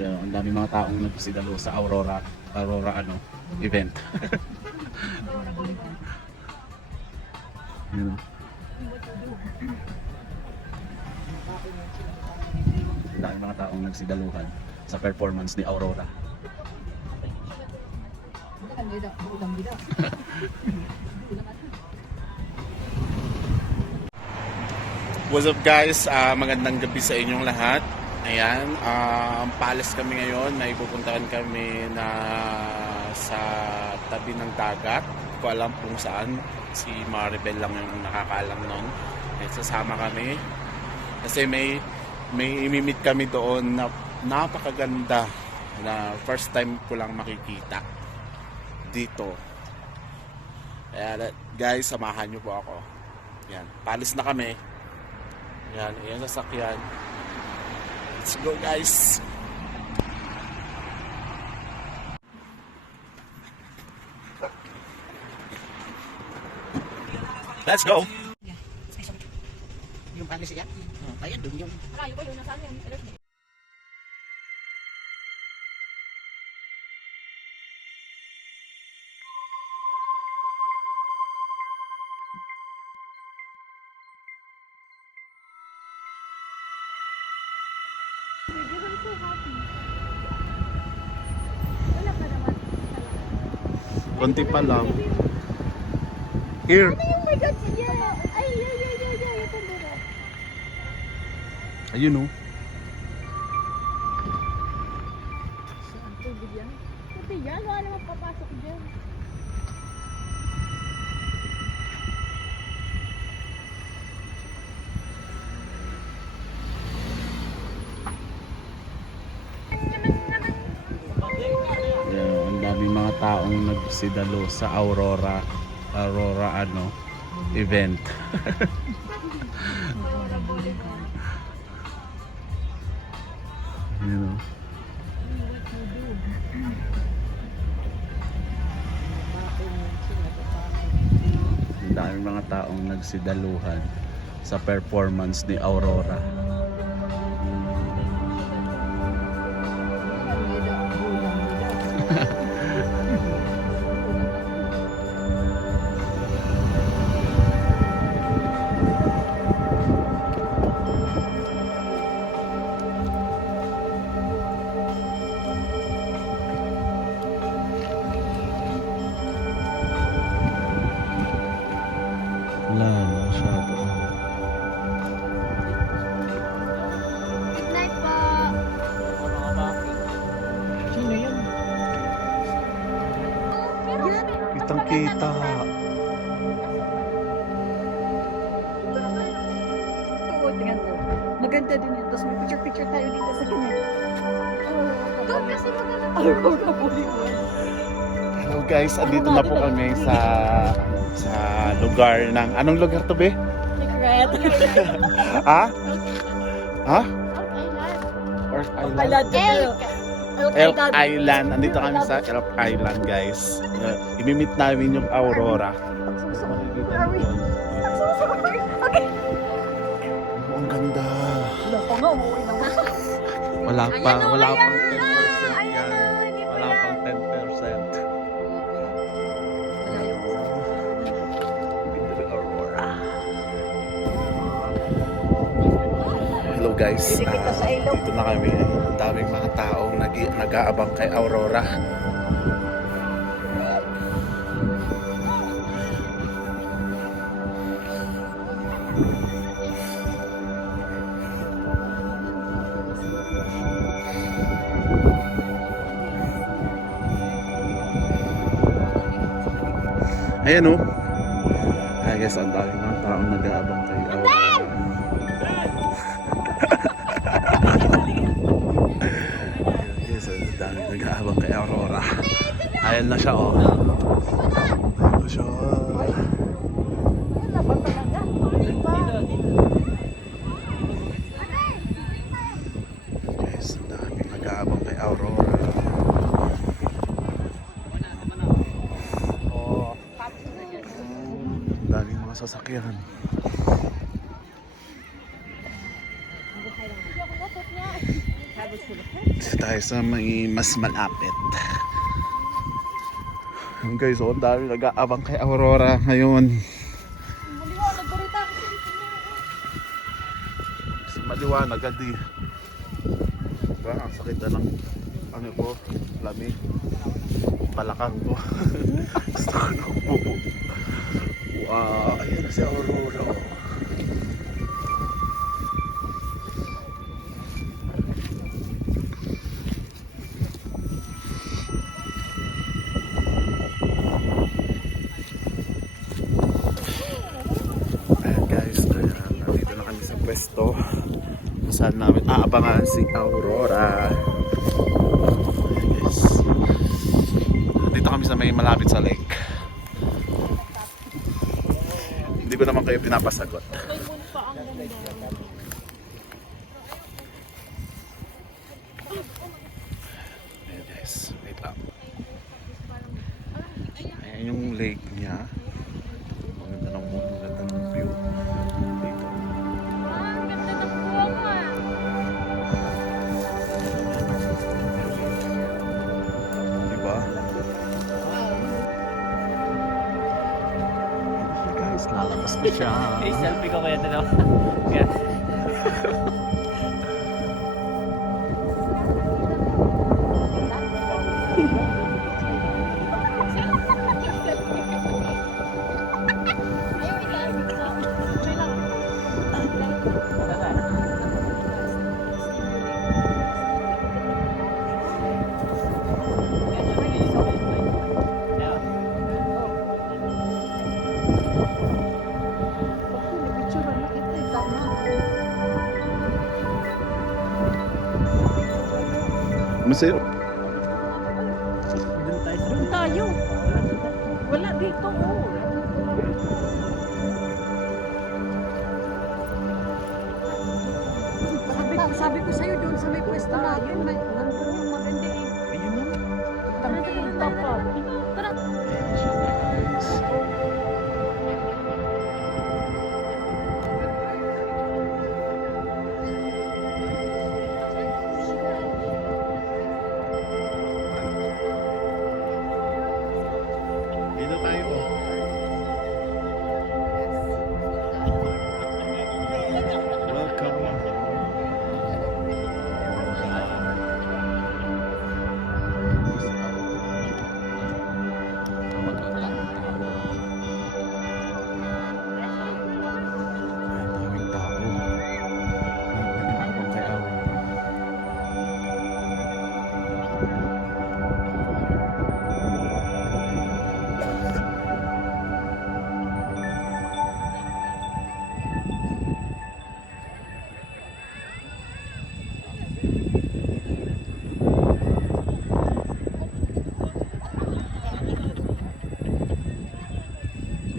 Ang dami mga taong nagsisidalo sa Aurora event. Yun. Ang dami mga taong nagsidaluhan sa performance ni Aurora. What's up guys? Magandang gabi sa inyong lahat. Ayan, paalis kami ngayon. May pupuntahan kami na sa tabi ng dagat. Hindi ko alam kung saan. Si Maribel lang yung nakakaalam nun. Sasama kami. Kasi may imimit kami doon na napakaganda na first time ko lang makikita dito. Kaya guys, samahan nyo po ako. Yan, paalis na kami. Yan, yung sasakyan. Let's go guys! Let's go! Yung pangis siya? Kaya dun yung... Malayo pa yun, nasaan yun? I'm so happy. Wala ka naman. Konti pa lang. Here! Oh my God! Yeah! Ay! Ito muna. Ayun o. Saan? Tubig yan? Tubig yan? Wala naman papasok dyan. Ang daming mga taong nagsidalo sa Aurora event. You know. Ang daming mga taong nagsidaluhan sa performance ni Aurora. Wala, masyado. Good night po. Sino yun? Kitang kita. Oo, tingnan mo. Maganda din yun. Tapos may picture tayo dito sa ganyan. Doon kasi maganda. Aurora Boulevard. Hello guys, andito na po kami sa lugar ng... Anong lugar to be? Secret. Ha? Ha? Island. Earth Island? Elk Island. Island. Andito kami sa Elk Island guys. Imimit namin yung Aurora. Where are we? I'm so sorry. Okay. Oh, ang ganda. Wala pa nga, umuwi na nga. Wala pa, Ayan, wala ayan, pang 10% ayan, yan. hindi pa Wala yan. pang 10%. Hello guys, Dito sa ilog. dito na kami. Ang daming mga taong nag-aabang kay Aurora. Ayan o. Ay guys, ang daming mga taong nag-aabang kay Aurora. Yes, ang daming nag-aabang kay Aurora. Ayan na siya oh. Ayan na siya. Wala pa talaga. Hindi pa. Guys, ang daming nag-aabang kay Aurora. Oh. Ang daming mga sasakyan. Dito tayo sa may mas malapit. Yung guys, oh, dami nag-aabang kay Aurora ngayon. Mas maliwanag agad eh. Diba? Ang sakit na ng ano ko, lamig. Palakang ko. Gusto ko na umupo. Wow, ayan na si Aurora. Ayan guys, ayan, nandito na kami sa pwesto. Saan namin aabangan si Aurora. Ayan guys. Dito kami sa may malapit sa lake. Hindi ko naman kayo pinapasagot. Ayan guys, wait lang. Ayan yung lake niya. Maganda ng mood, maganda ng view. Dito. Diba? Okay guys, lalabas na siya. Selfie ko kaya dalawa. Kaya. Masaya. Doon tayo. Wala dito, oh. Sabi ko sa'yo doon sa may pwesto natin, nandun yung maganda eh. Ayun na. Tangkita pa. Tara. Dito tayo. Welcome. Ang daming tao. Nag-aabang kay Aurora.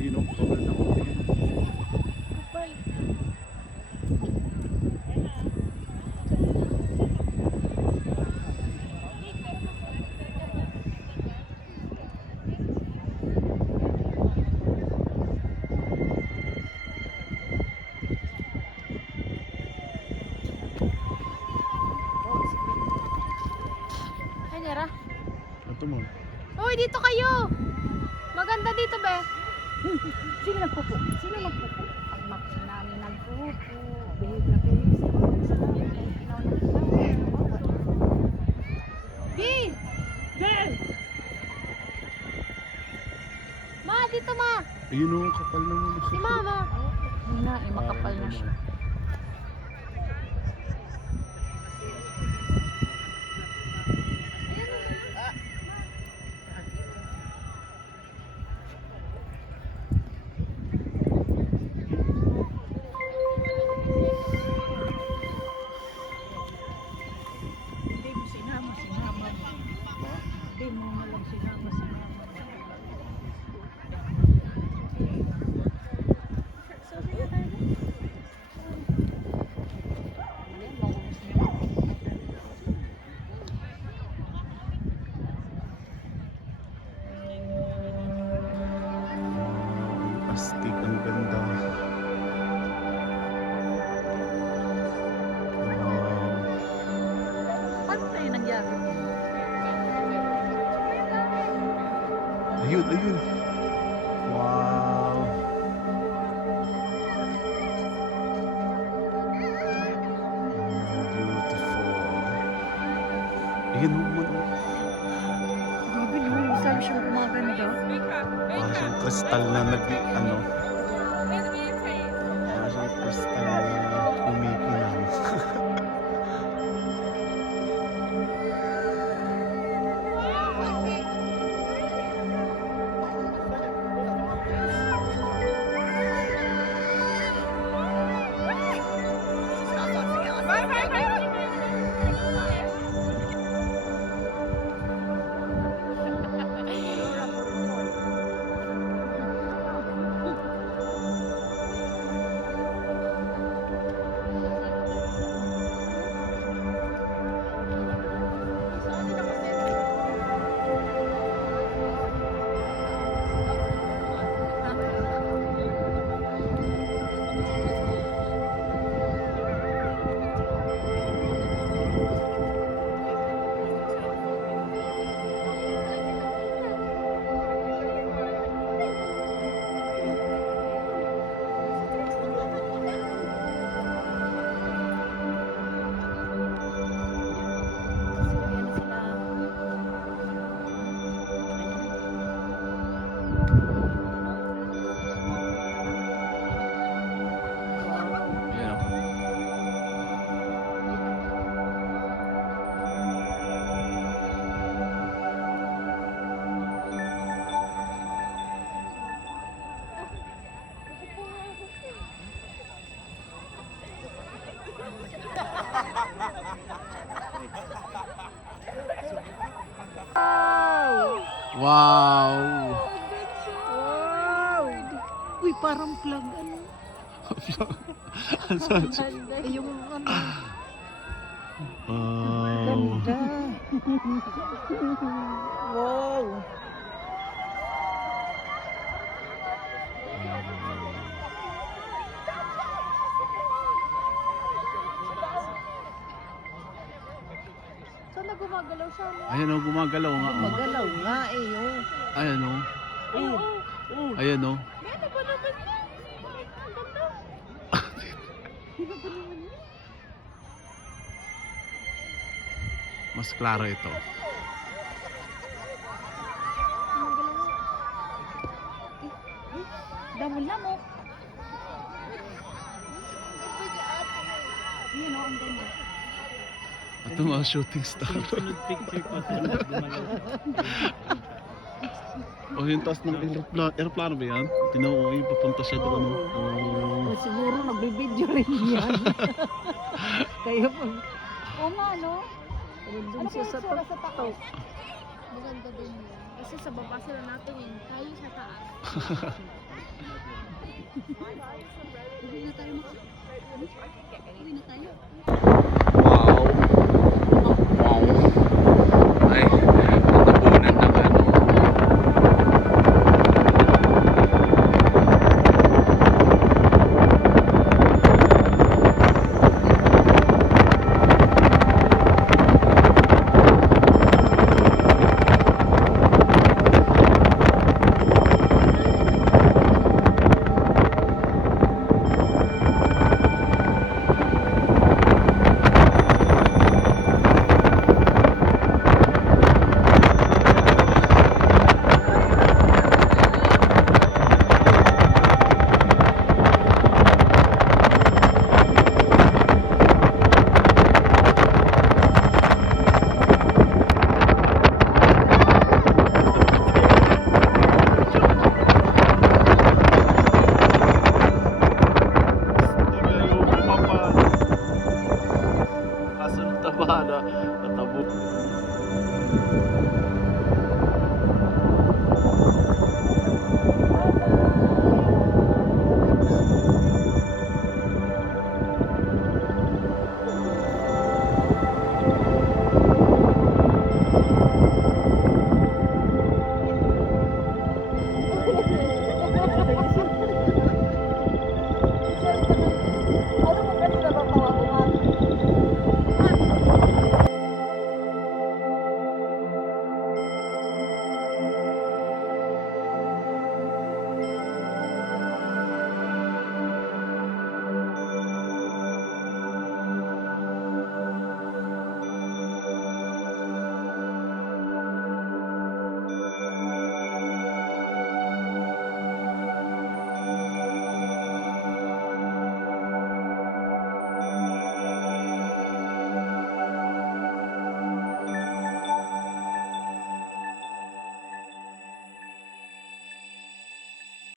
Sino? Sobrang ako. Ay, Nera. Ito mo. Uy, dito kayo! Maganda dito, be. Sino nagpupo? Sino nagpupo? Ang maki namin nagpupo. Behave na behave. Bi! Yes! Ma, dito, ma! Ayun o, kapal na mo. Si mama. Hindi na, eh, makapal na siya. Hindi mo sinama. Hindi mo malang sinama. Ayun, ayun. Wow. Beautiful. Ayun, Grabe no, yung sabi siyang gumaganda. parang siyang kristal na ano. Parang siyang kristal na kumikinang. Wow! Wow! Uy, parang plug ano. Ay, yung ano. Ganda. Wow! Sana gumagalaw siya. Ayan o, gumagalaw nga. Oh. Magalaw nga eh, oh. Ayan o. Oh. Oh. Ayan o. Ano ba naman yan? Ang ganda. Mas klaro ito. Damon lamok. Yun oh, ang ganda. Ito mga shooting star. Sunod picture ko sa gumalaw. O yung taas ng aeroplano. Aeroplano ba yan? Tinaw yung papunta siya doon. Oh, siguro nagbibideo rin yan. Kaya pag... Oo nga, no? Doon siya sa tuktok. Maganda din yun. Kasi sa baba sila natingin, tayo sa taas. Uwi na tayo maka. Uwi na tayo. Wow. Wow. Ay, natabunan ng ano. Kaso nataba na, natabo.